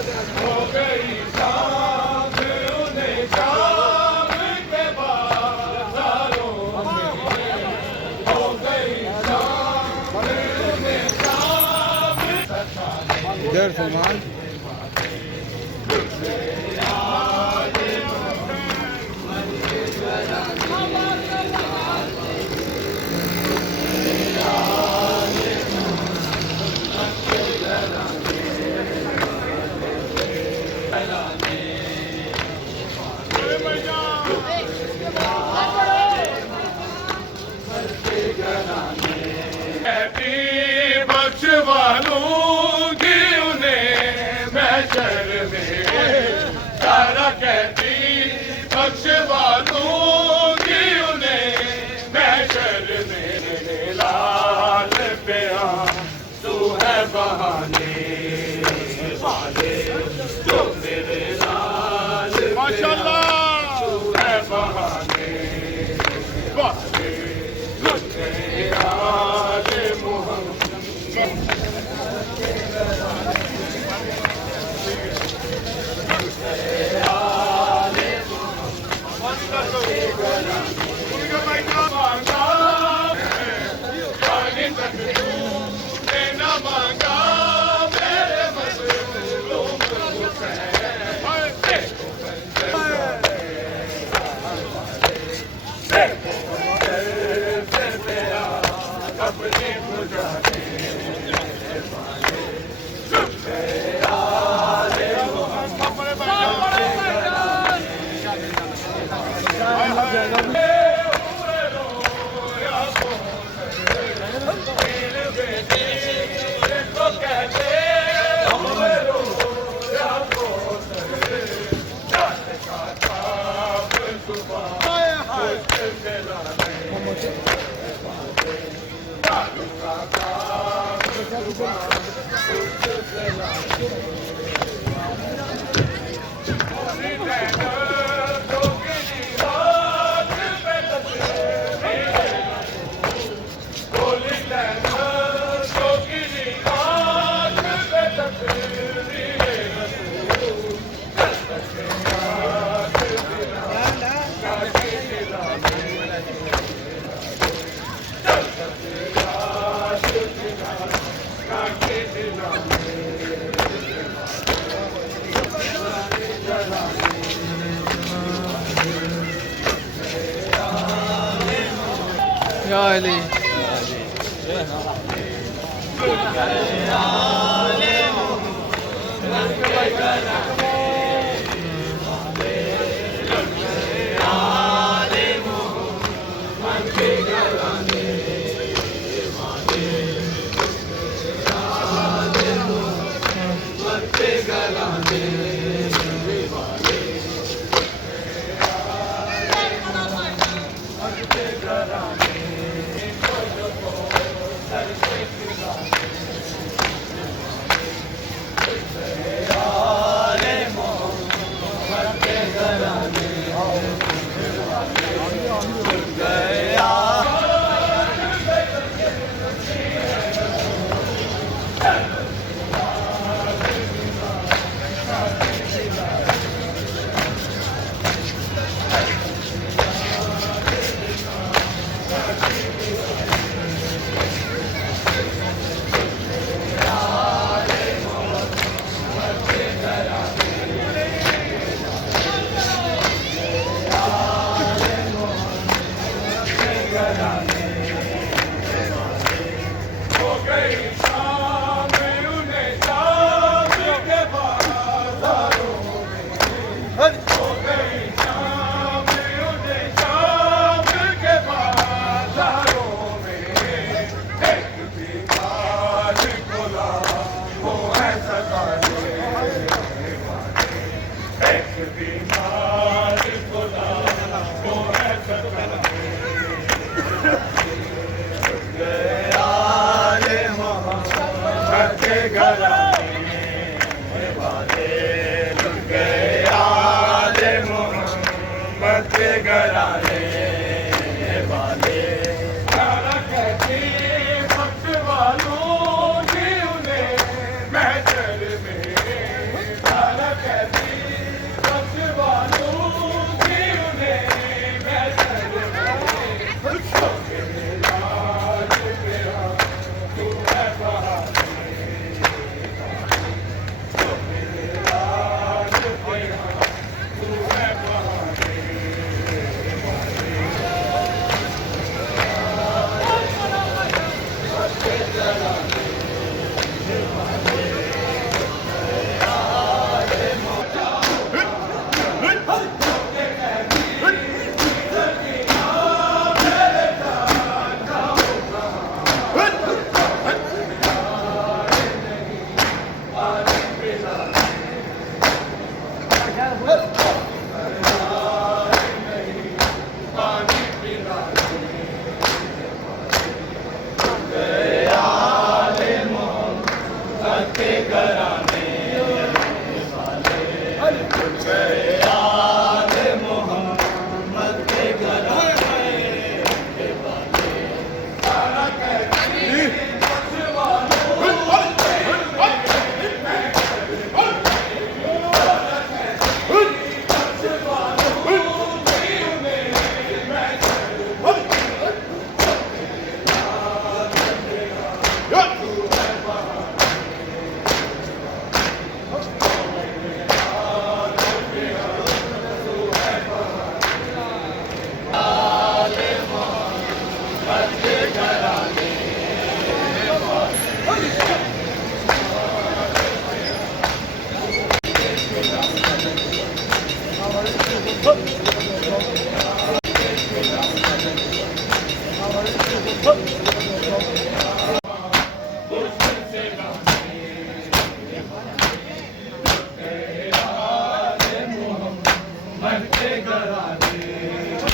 हो गई शाम उन्हें शाम के बाजारों में, हो गई शाम उन्हें शाम। इधर सलमान बख्शवा लूंगी उन्हें महशर में, सारा कहती बख्शवा लूंगी उन्हें महशर में। लाल पे आंसू है बहाने वाले, जो मेरे लाल माशाल्लाह तू है बहाने वाले, या अली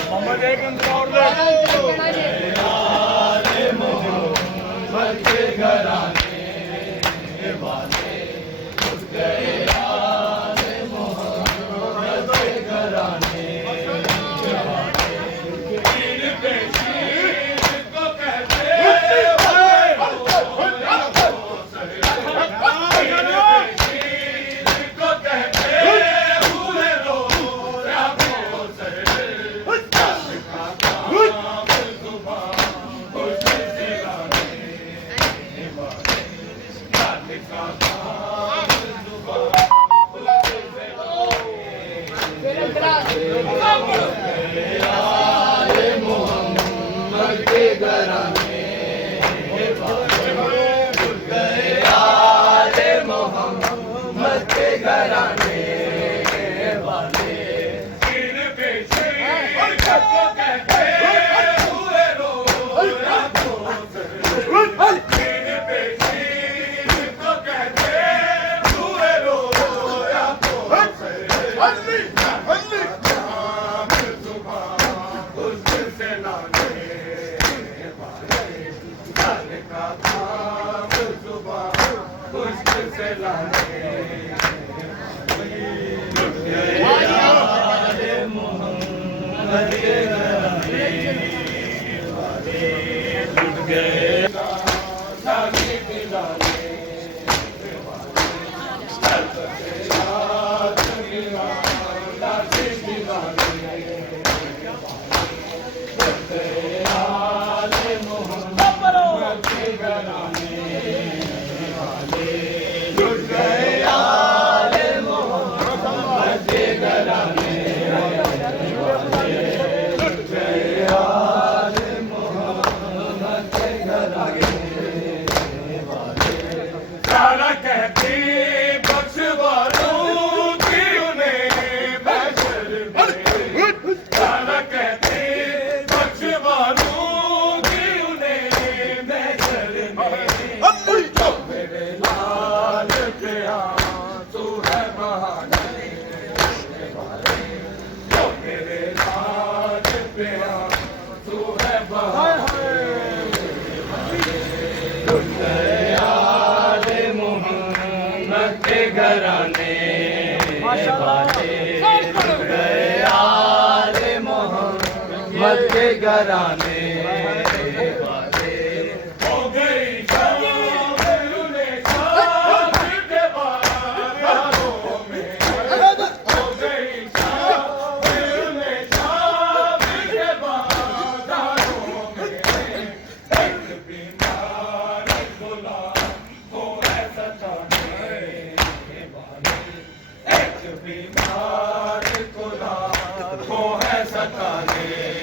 मोहम्मद एक अंदर और ले मोहम्मद के घराने वाले उठ गए आले मोहम्मद के घराने वाले पीर पे शीर को कहते घराने वाले हो गई शाम लुने शाम के बाजारों में हो गई शाम लुने शाम के बाजारों में एक बीमार खुला हो ऐसा चाहने वाले एक बीमार खुला हो ऐसा चाहने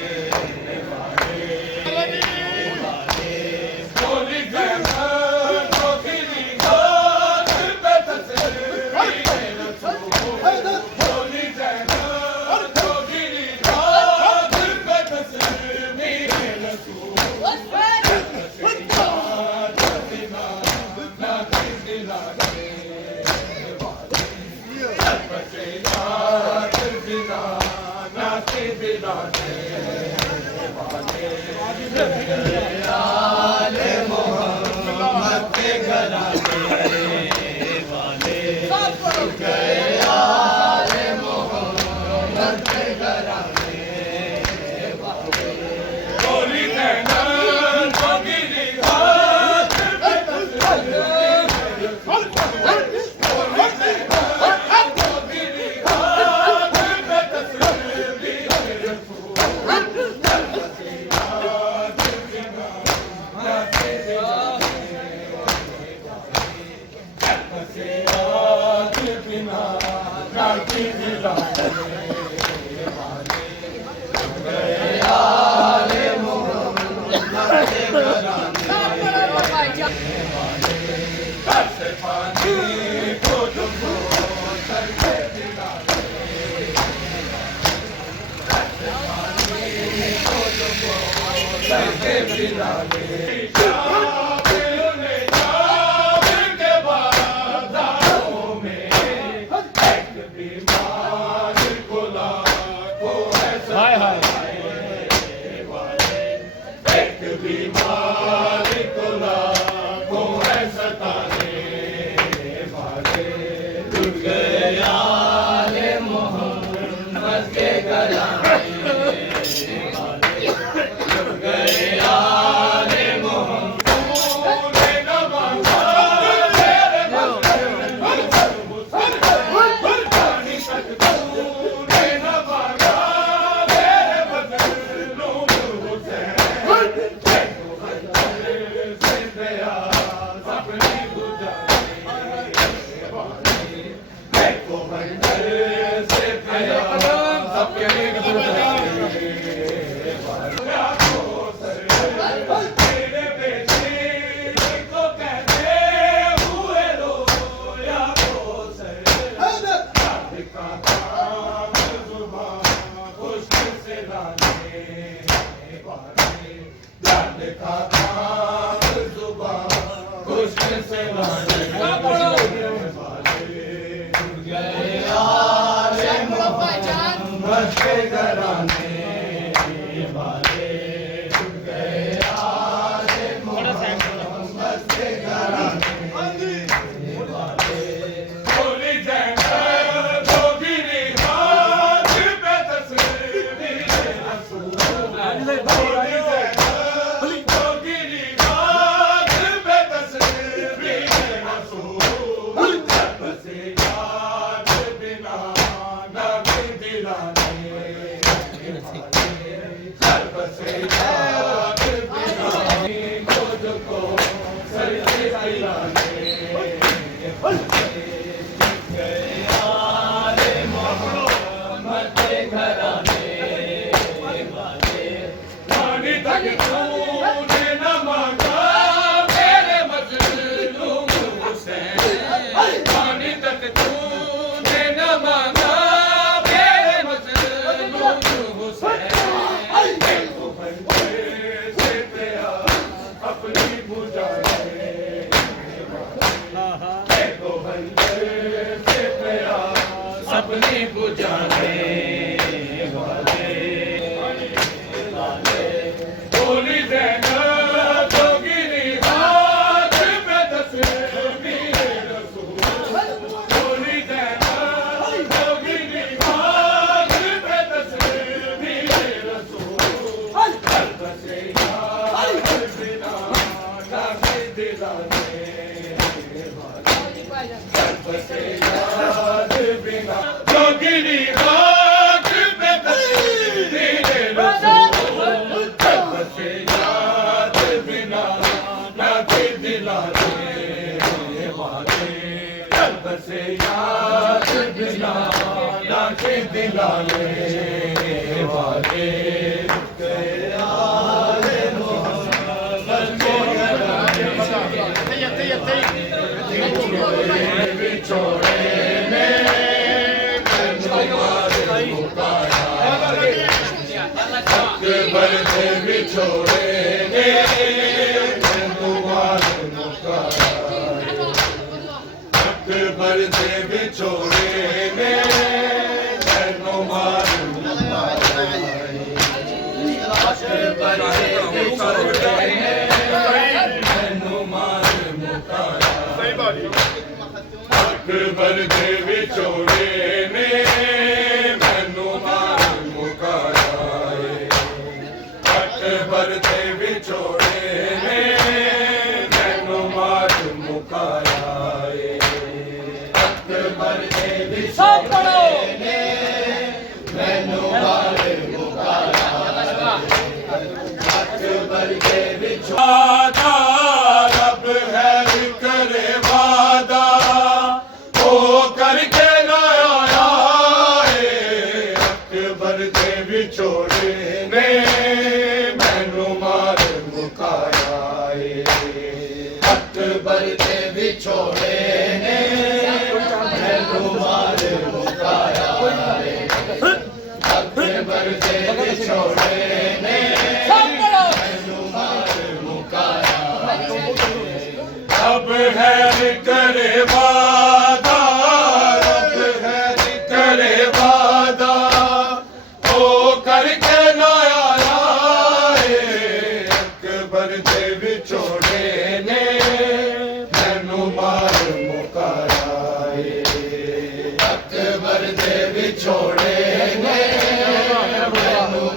छोड़े ने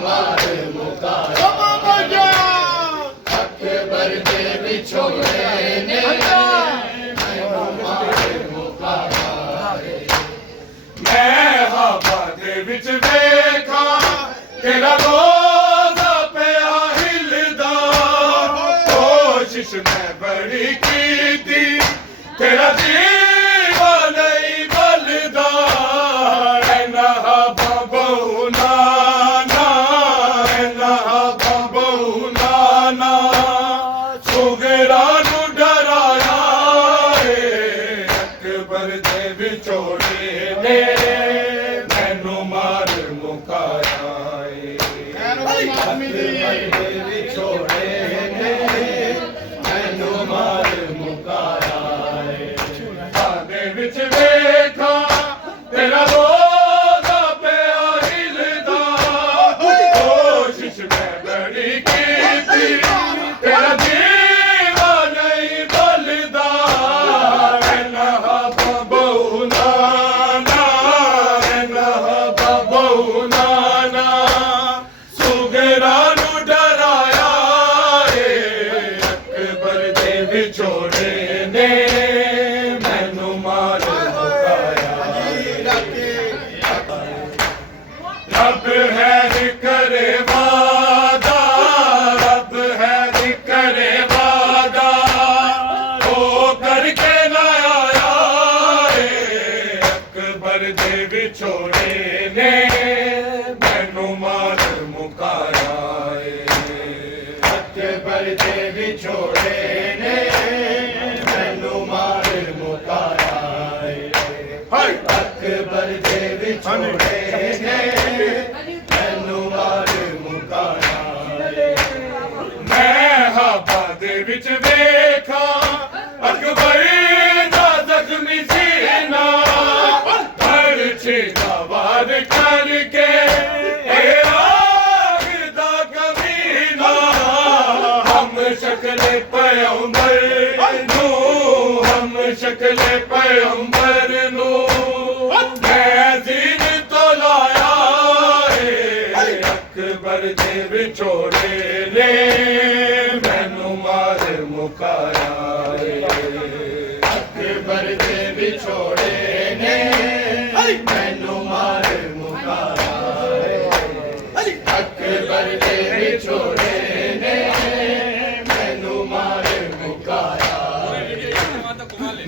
ਮਾਰ ਮੁਕਾਇਆ ਸਭਾ ਬਾਜਾ ਅਕਬਰ ਦੇ ਵਿਛੋੜੇ ਨੇ ਮੈਨੂੰ ਮਾਰ ਮੁਕਾਇਆ ਮੈਂ ਹਵਾ ਦੇ ਵਿੱਚ ਵੇਖਾਂ ਤੇਰਾ ਰੋਜ਼ਾ ਪਿਆ ਹਿਲਦਾ ਕੋਸ਼ਿਸ਼ ਮੈਂ ਬੜੀ ਕੀਤੀ ਤੇਰਾ ਜੀਵਾ ਨਹੀਂ ਬਲਦਾ ਐਨਾ ਹਵਾ ਬਹੁ ਨਾਨਾ ਐਨਾ ਹਵਾ ਬਹੁ ਨਾਨਾ ਸੁਗਰਾ ਨੂੰ ਡਰਾਇਆ ਏ ਅਕਬਰ ਦੇ ਵਿਛੋੜੇ ਨੇ ਮੈਨੂੰ ਮਾਰ ਮੁਕਾਇਆ ਏ ਅਕਬਰ ਦੇ ਵਿਛੋੜੇ ਨੇ ਮੈਨੂੰ ਮਾਰ ਮੁਕਾਇਆ ਦੇ ਵਿੱਚ ਵੇਖਾਂ ਤੇਰਾ ਰੋਜ਼ਾ ਪਿਆ ਹਿਲਦਾ ਕੋਸ਼ਿਸ਼ ਮੈਂ ਬੜੀ ਕੀਤੀ ਤੇਰਾ ਜੀਵਾ ਨਹੀਂ ਬਲਦਾ ਐਨਾ ਹਵਾ ਬਹੁ ਨਾਨਾ ਐਨਾ ਹਵਾ ਬਹੁ ਨਾਨਾ ਸੁਗਰਾ ਨੂੰ ਡਰਾਇਆ ਏ ਅਕਬਰ ਦੇ ਵਿਛੋੜੇ ਨੇ ਮੈਨੂੰ ਮਾਰ ਮੁਕਾਇਆ ਰੱਬ ਹੈ ਨੀ ਕਰੇ ਵਾਦਾ ਰੱਬ ਹੈ ਨੀ ਕਰੇ ਵਾਦਾ ਉਹ ਕਰਕੇ ਨਾ ਆਇਆ ਏ ਅਕਬਰ ਦੇ ਵਿਛੋੜੇ ਨੇ ਮੈਨੂੰ ਮਾਰ ਮੁਕਾਇਆ ਏ ਅਕਬਰ ਦੇ ਵਿਛੋੜੇ ਨੇ ਮੈਨੂੰ ਮਾਰ ਮੁਕਾਇਆ ਹਾਏ ਅਕਬਰ ਦੇ ਵਿਛੋੜੇ ਨੇ ਮੈਨੂੰ ਮਾਰ ਮੁਕਾਇਆ ਮੈਂ ਹਵਾ ਦੇ ਵਿੱਚ ਵੇਖਾਂ ਅਕਬਰ ਦਾ ਜ਼ਖਮੀ ਸੀਨਾ ਛੇੜਾ ਵਾਰ ਕਰਕੇ ਇਹ ਆਗ ਦਾ ਕਮੀਨਾ ਹਮ ਸ਼ਕਲੇ ਪੈਗੰਬਰ ਨੂੰ ਹਮ ਸ਼ਕਲੇ ਪੈਗੰਬਰ ਨੂੰ ਮੈਂ ਜ਼ੀਨ ਤੋਂ ਲਾਇਆ ਏ ਅਕਬਰ ਦੇ ਵਿਛੋੜੇ ਨੇ ਮੈਨੂੰ ਮਾਰ ਮੁਕਾਇਆ ਏ ਅਕਬਰ ਦੇ ਵਿਛੋੜੇ ਨੇ ਮੈਨੂੰ ਮਾਰ ਮੁਕਾਇਆ ਅਕਬਰ ਦੇ ਵਿਛੋੜੇ ਨੇ ਮੈਨੂੰ ਮਾਰ ਮੁਕਾਇਆ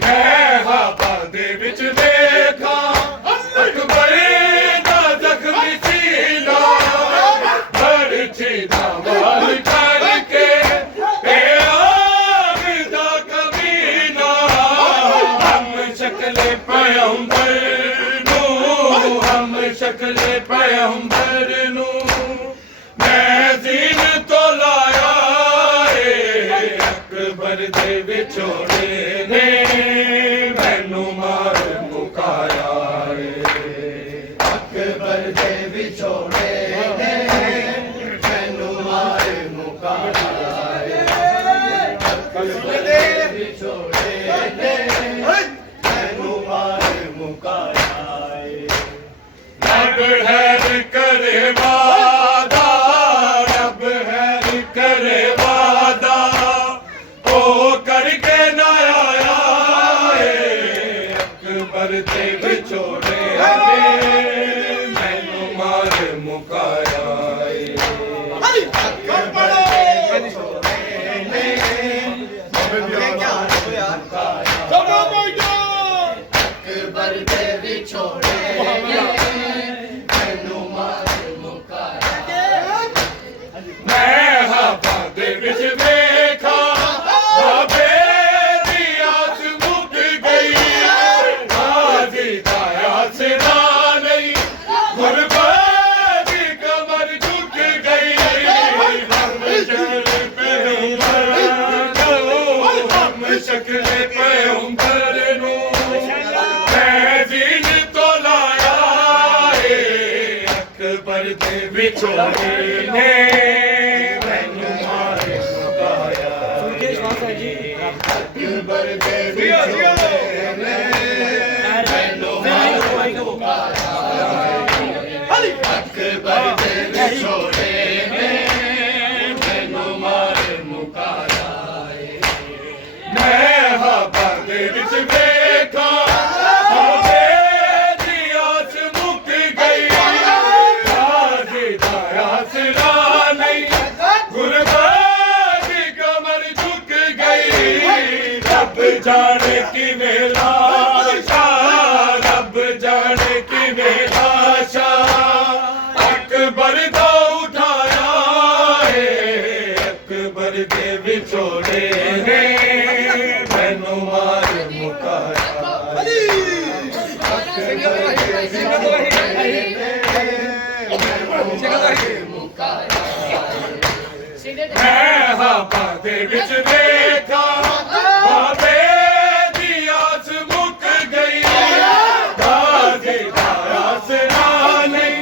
ਮੈਂ ਹਵਾ ਦੇ ਵਿੱਚ ਵੇਖਾਂ ਅਕਬਰ ਦਾ ਜ਼ਖਮੀ ਸੀਨਾ ਬਰਛੀ ਦਾ ਵਾਰ ਕਰਕੇ ਇਹ ਆਗ ਦਾ ਕਮੀਨਾ ਹਮ ਸ਼ਕਲੇ ਪੈਗੰਬਰ ਨੂੰ ਹਮ ਸ਼ਕਲੇ ਪੈਗੰਬਰ ਨੂੰ ਮੈਂ ਜ਼ੀਨ ਤੋਂ ਲਾਇਆ ਏ ਅਕਬਰ ਦੇ ਵਿਛੋੜੇ ਨੇ ਮੈਨੂੰ ਮਾਰ ਮੁਕਾਇਆ ਏ ਅਕਬਰ ਦੇ ਵਿਛੋੜੇ ਨੇ ਮੈਨੂੰ ਮਾਰ ਮੁਕਾਇਆ ਅਕਬਰ ਦੇ ਵਿਛੋੜੇ ਨੇ ਮੈਨੂੰ ਮਾਰ ਮੁਕਾਇਆ ਰੱਬ ਹੈ ਨੀ ਕਰੇ ਵਾਦਾ ਰੱਬ ਹੈ ਨੀ ਕਰੇ ਵਾਦਾ ਉਹ ਕਰਕੇ ਨਾ ਆਇਆ ਏ ਅਕਬਰ ਦੇ ਵਿਛੋੜੇ ਨੇ ਮੈਨੂੰ ਮਾਰ ਮੁਕਾਇਆ ਏ ਅਕਬਰ ਦੇ ਵਿਛੋੜੇ ਨੇ ਸਭਾ ਬਾਜਾ ਅਕਬਰ ਦੇ ਵਿਛੋੜੇ ਨੇ ਮੈਨੂੰ ਮਾਰ ਮੁਕਾਇਆ ਮੈਂ ਹਵਾ ਦੇ ਵਿੱਚ ਵੇਖਾਂ ਬਾਬੇ ਦੀ ਆਸ ਮੁੱਕ ਗਈ ਹਾਜ਼ੀ ਦਾ ਆਸਰਾ ਨਹੀਂ ਗੁਰਬਾਤ ਦੀ ਕਮਰ ਝੁਕ ਗਈ ਹਮ ਸ਼ਕਲ ਪੈਗੰਬਰ ਨੂੰ ਮੈਂ ਜ਼ੀਨ ਤੋਂ ਲਾਇਆ ਏ ਅਕਬਰ ਦੇ ਵਿਛੋੜੇ ਨੇ ਮੈਨੂੰ ਮਾਰ ਮੁਕਾਇਆ ਅਕਬਰ ਦੇ ਵਿਛੋੜੇ ਨੇ ਮੈਨੂੰ ਮਾਰ ਮੁਕਾਇਆ ਅਕਬਰ ਦੇ ਵਿਛੋੜੇ आसरा नहीं, गुरबाज की कमर झुक गई। रब जाने की मेरा शाह, रब जाने की मेरा शाह। अकबर दा उठाया है, अकबर दे विछोड़े ने मैनू मार मुकाया। मैं हापा दे विच देखा, बाबे दी आस मुक गई। गाजी दा आसरा नहीं,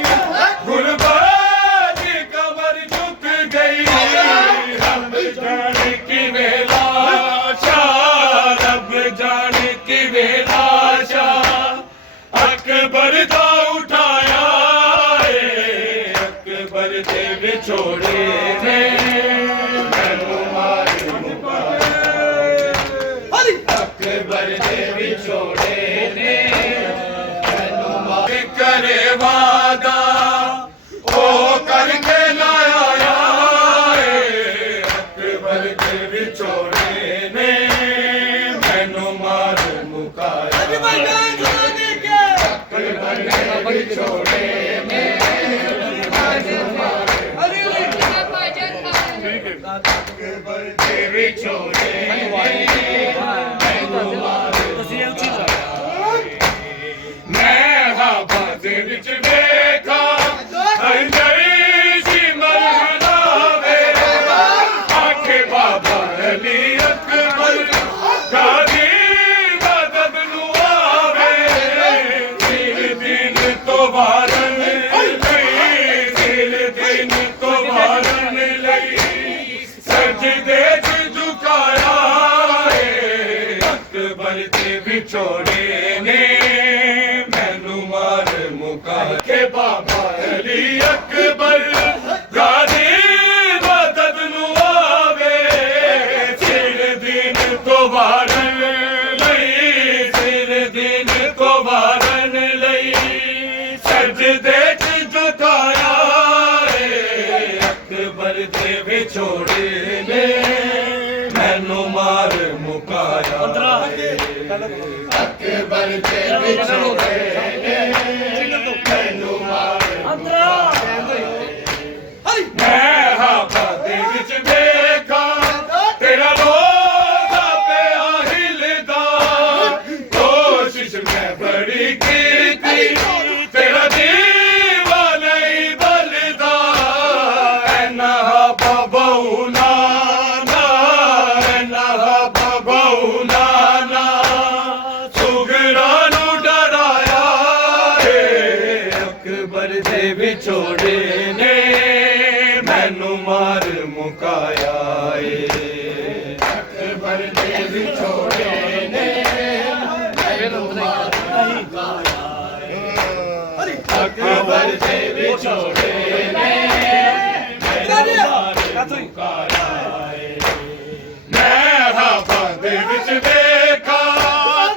गुरबाज की कमर झुक गई। रब जाने की वेला शाह, रब जाने की वेला शाह। अकबर दा उठाया है, अकबर दे विछोड़े ने मैनू मार मुकाया। अकबर दे विछोड़े ने मैनू मार करे वादा, ओ करके लाया है। अकबर दे विछोड़े ने मैनू मार मुकाया। अकबर दे विछोड़े ने अकबर दे विछोड़े मैनू मार मुकाया। मैं हाबा दे विच देखा, अंजरी सी मरहनावे। आखे बाबा अली अकबर गाजी मदद नू आवे। दिल दिन तो वारन लई, दिल दिन तो वारन लई। सजदे च झुकाया है, अकबर दे विछोड़े ने मैनू मार मुकाया। के बाबा अली अकबर गाजी मदद नू आवे। सिर दिन तो वारन लई, सिर दिन तो वारन लई। सजदे च झुकाया है, अकबर दे विछोड़े ने मैनू मार मुकाया। अकबर दे विछोड़े ने मैनू मार मुकाया। मैं हापा दे विच देखा, तेरा रोज़ा पिया हिलदा। कोशिश मैं बड़ी कीती, तेरा दीवा नहीं बलदा। ऐना हापा बहुना ना, ऐना हापा बहुना ना। सुगड़ा नू डराया है, अकबर दे विछोड़े ने मैनू मार मुकाया है। अकबर दे विछोड़े ने मैनू मार मुकाया है। अकबर दे विछोड़े ने मैनू मार मुकाया है। मैं हाबा दे विच देखा,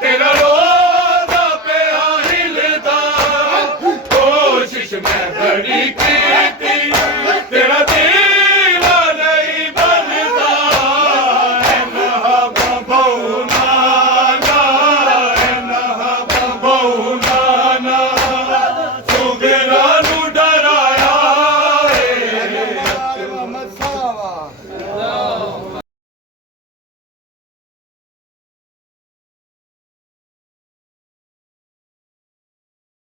तेरा रोज़ा पिया हिलदा। कोशिश मैं बड़ी की